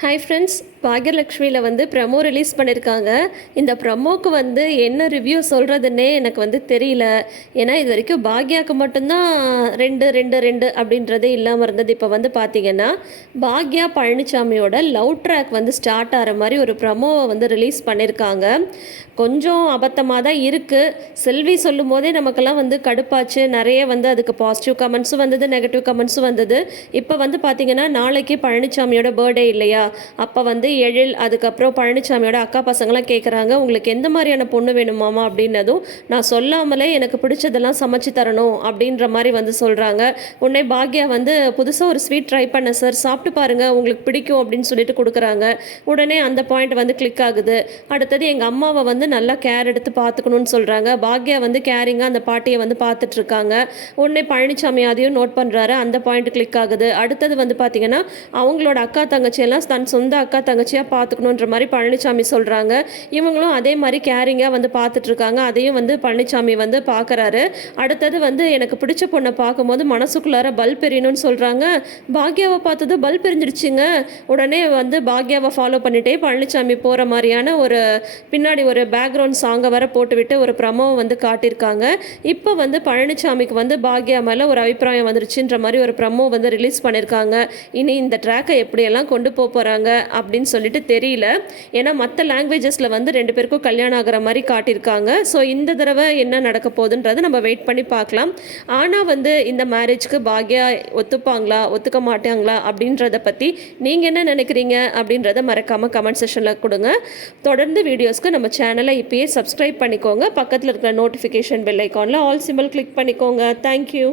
Hi friends பாக்யலக்ஷ்மியில் வந்து promo release பண்ணியிருக்காங்க இந்த ப்ரமோக்கு வந்து என்ன ரிவ்யூ சொல்கிறதுன்னே எனக்கு வந்து தெரியல. ஏன்னா இது வரைக்கும் பாக்யாவுக்கு மட்டும்தான் ரெண்டு ரெண்டு ரெண்டு அப்படின்றதே இல்லாமல் இருந்தது. இப்போ வந்து பார்த்தீங்கன்னா பாக்யா பழனிசாமியோட லவ் ட்ராக் வந்து ஸ்டார்ட் ஆகிற மாதிரி ஒரு ப்ரமோவை வந்து ரிலீஸ் பண்ணியிருக்காங்க கொஞ்சம் அபத்தமாக தான் இருக்குது செல்வி சொல்லும் போதே நமக்கெல்லாம் வந்து கடுப்பாச்சு. நிறைய வந்து அதுக்கு பாசிட்டிவ் கமெண்ட்ஸும் வந்தது நெகட்டிவ் கமெண்ட்ஸும் வந்தது. இப்போ வந்து பார்த்தீங்கன்னா நாளைக்கு பழனிசாமியோட பர்த்டே இல்லையா? அப்போ வந்து எழில் அதுக்கப்புறம் பழனிசாமியோட அக்கா பசங்களாம் கேட்குறாங்க உங்களுக்கு எந்த மாதிரியான பொண்ணு வேணுமாமா அப்படின்னதும் நான் சொல்லாமலே எனக்கு பிடிச்சதெல்லாம் சமைச்சு தரணும் அப்படின்ற மாதிரி வந்து சொல்கிறாங்க உடனே பாக்யா வந்து புதுசாக ஒரு ஸ்வீட் ட்ரை பண்ண சார் சாப்பிட்டு பாருங்கள் உங்களுக்கு பிடிக்கும் அப்படின்னு சொல்லிட்டு கொடுக்குறாங்க. உடனே அந்த பாயிண்ட் வந்து கிளிக் ஆகுது. அடுத்தது எங்கள் அம்மாவை வந்து நல்லா கேர் எடுத்து பார்த்துக்கணும்னு சொல்கிறாங்க பாக்யா வந்து கேரிங்காக அந்த பாட்டியை வந்து பார்த்துட்ருக்காங்க. உடனே பழனிசாமி அதையும் நோட் பண்ணுறாரு அந்த பாயிண்ட் கிளிக் ஆகுது. அடுத்தது வந்து பார்த்தீங்கன்னா அவங்களோட அக்கா தங்கச்சியெல்லாம் தன் சொந்த அக்கா தங்கச்சியாக பார்த்துக்கணுன்ற மாதிரி பழனிசாமி சொல்கிறாங்க இவங்களும் அதே மாதிரி கேரிங்காக வந்து பார்த்துட்ருக்காங்க. அதையும் வந்து பழனிசாமி வந்து பார்க்குறாரு. அடுத்தது வந்து எனக்கு பிடிச்ச பொண்ணை பார்க்கும்போது மனசுக்குள்ளார பல்ப் எரியணும்னு சொல்கிறாங்க பாக்யாவை பார்த்தது பல்ப் எரிஞ்சிருச்சுங்க உடனே வந்து பாக்யாவை ஃபாலோ பண்ணிட்டே பழனிசாமி போகிற மாதிரியான ஒரு பின்னாடி ஒரு பேக்ரவுண்ட் சாங்கை வர போட்டுவிட்டு ஒரு ப்ரமோவை வந்து காட்டியிருக்காங்க. இப்போ வந்து பழனிசாமிக்கு வந்து பாக்யா மேலே ஒரு அபிப்பிராயம் வந்துருச்சுன்ற மாதிரி ஒரு ப்ரமோ வந்து ரிலீஸ் பண்ணியிருக்காங்க. இனி இந்த ட்ராக்கை எப்படியெல்லாம் கொண்டு போக போகிறாங்க அப்படின்னு சொல்லிட்டு தெரியல. ஏன்னா மற்ற லாங்குவேஜஸில் வந்து ரெண்டு பேருக்கும் கல்யாணம் ஆகிற மாதிரி காட்டியிருக்காங்க. ஸோ இந்த தடவை என்ன நடக்க போகுதுன்றதை நம்ம வெயிட் பண்ணி பார்க்கலாம். ஆனால் வந்து இந்த மேரேஜ்க்கு பாக்யா ஒத்துப்பாங்களா ஒத்துக்க மாட்டாங்களா அப்படின்றத பற்றி நீங்கள் என்ன நினைக்கிறீங்க அப்படின்றத மறக்காமல் கமெண்ட் செஷனில் கொடுங்க. தொடர்ந்து வீடியோஸ்க்கு நம்ம சேனலை இப்போயே சப்ஸ்கிரைப் பண்ணிக்கோங்க. பக்கத்தில் இருக்கிற நோட்டிஃபிகேஷன் பெல் ஐக்கானில் ஆல் சிம்பிள் கிளிக் பண்ணிக்கோங்க. Thank you